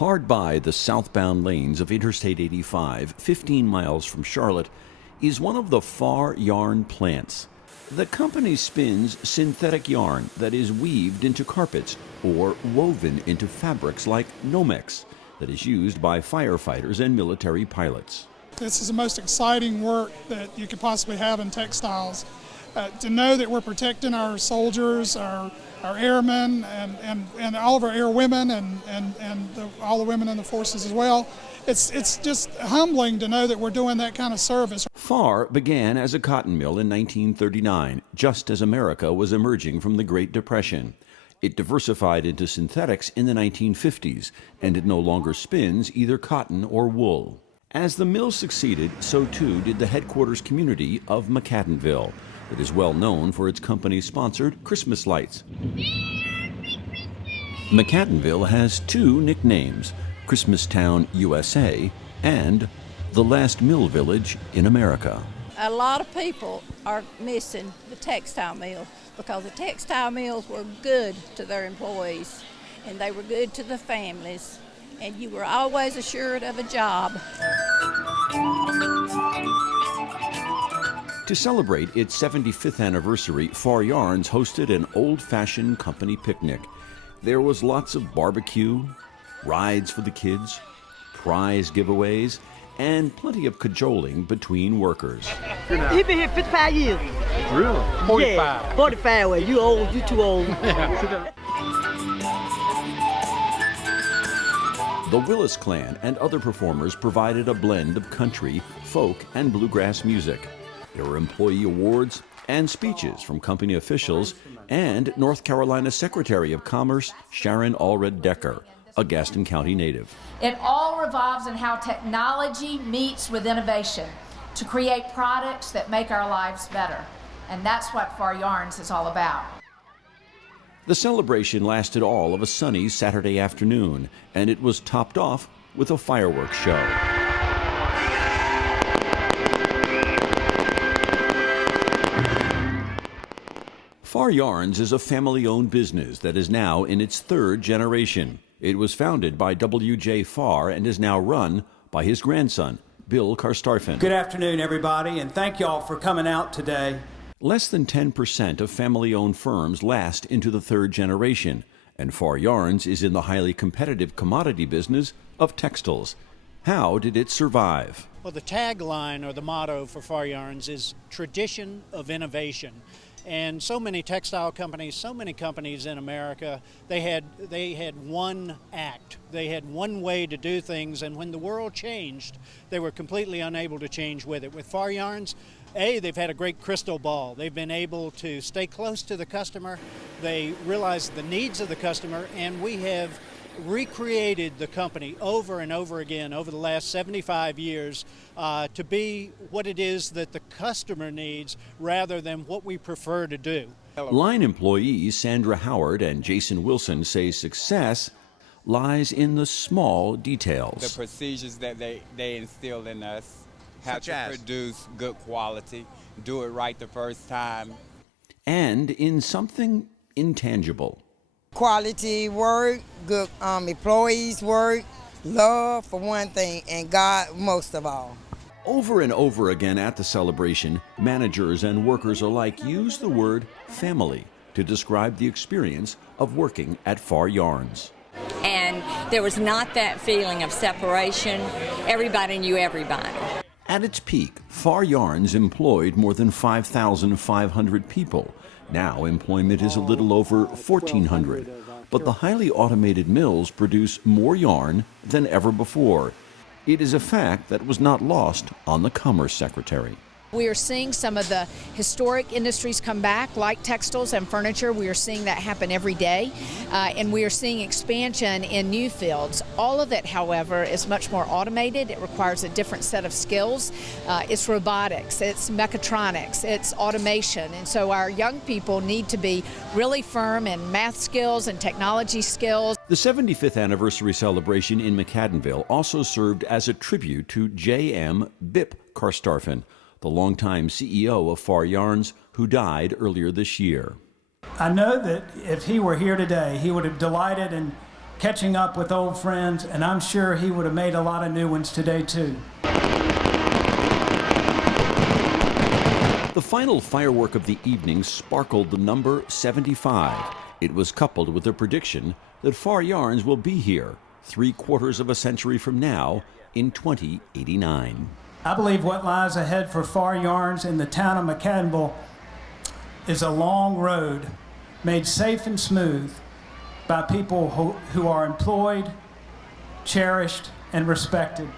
Hard by the southbound lanes of Interstate 85, 15 miles from Charlotte, is one of the Pharr yarn plants. The company spins synthetic yarn that is weaved into carpets or woven into fabrics like Nomex that is used by firefighters and military pilots. This is the most exciting work that you could possibly have in textiles. To know that we're protecting our soldiers, our airmen, and all of our air women, and all the women in the forces as well. It's just humbling to know that we're doing that kind of service. Pharr began as a cotton mill in 1939, just as America was emerging from the Great Depression. It diversified into synthetics in the 1950s, and it no longer spins either cotton or wool. As the mill succeeded, so too did the headquarters community of McAdenville, that is well known for its company-sponsored Christmas lights. McAdenville has two nicknames: Christmastown, USA, and the last mill village in America. A lot of people are missing the textile mill because the textile mills were good to their employees and they were good to the families, and you were always assured of a job. To celebrate its 75th anniversary, Pharr Yarns hosted an old-fashioned company picnic. There was lots of barbecue, rides for the kids, prize giveaways, and plenty of cajoling between workers. He been here 55 years. Really? 45? Yeah, 45. Well, you old, you too old. The Willis Clan and other performers provided a blend of country, folk, and bluegrass music. There were employee awards and speeches from company officials and North Carolina Secretary of Commerce Sharon Allred Decker, a Gaston County native. It all revolves in how technology meets with innovation to create products that make our lives better. And that's what Pharr Yarns is all about. The celebration lasted all of a sunny Saturday afternoon, and it was topped off with a fireworks show. Pharr Yarns is a family-owned business that is now in its third generation. It was founded by W.J. Pharr and is now run by his grandson, Bill Carstarphen. Good afternoon, everybody, and thank you all for coming out today. Less than 10% of family-owned firms last into the third generation, and Pharr Yarns is in the highly competitive commodity business of textiles. How did it survive? Well, the tagline or the motto for Pharr Yarns is tradition of innovation. And so many textile companies, so many companies in America, they had one act. They had one way to do things, and when the world changed, they were completely unable to change with it. With Pharr Yarns, they've had a great crystal ball. They've been able to stay close to the customer. They realize the needs of the customer, and we have recreated the company over and over again over the last 75 years to be what it is that the customer needs rather than what we prefer to do. Line employees Sandra Howard and Jason Wilson say success lies in the small details. The procedures that they instill in us, how to produce good quality, do it right the first time. And in something intangible. Quality work, good employees work, love for one thing, and God most of all. Over and over again at the celebration, managers and workers alike use the word family to describe the experience of working at Pharr Yarns. And there was not that feeling of separation. Everybody knew everybody. At its peak, Pharr Yarns employed more than 5,500 people. Now employment is a little over 1,400, but the highly automated mills produce more yarn than ever before. It is a fact that was not lost on the Commerce Secretary. We are seeing some of the historic industries come back, like textiles and furniture. We are seeing that happen every day, and we are seeing expansion in new fields. All of it, however, is much more automated. It requires a different set of skills. It's robotics, it's mechatronics, it's automation, and so our young people need to be really firm in math skills and technology skills. The 75th anniversary celebration in McAdenville also served as a tribute to J.M. Bip Carstarphen, the longtime CEO of Pharr Yarns, who died earlier this year. I know that if he were here today, he would have delighted in catching up with old friends, and I'm sure he would have made a lot of new ones today, too. The final firework of the evening sparkled the number 75. It was coupled with the prediction that Pharr Yarns will be here 3/4 of a century from now in 2089. I believe what lies ahead for Pharr Yarns in the town of McAdenville is a long road made safe and smooth by people who are employed, cherished, and respected.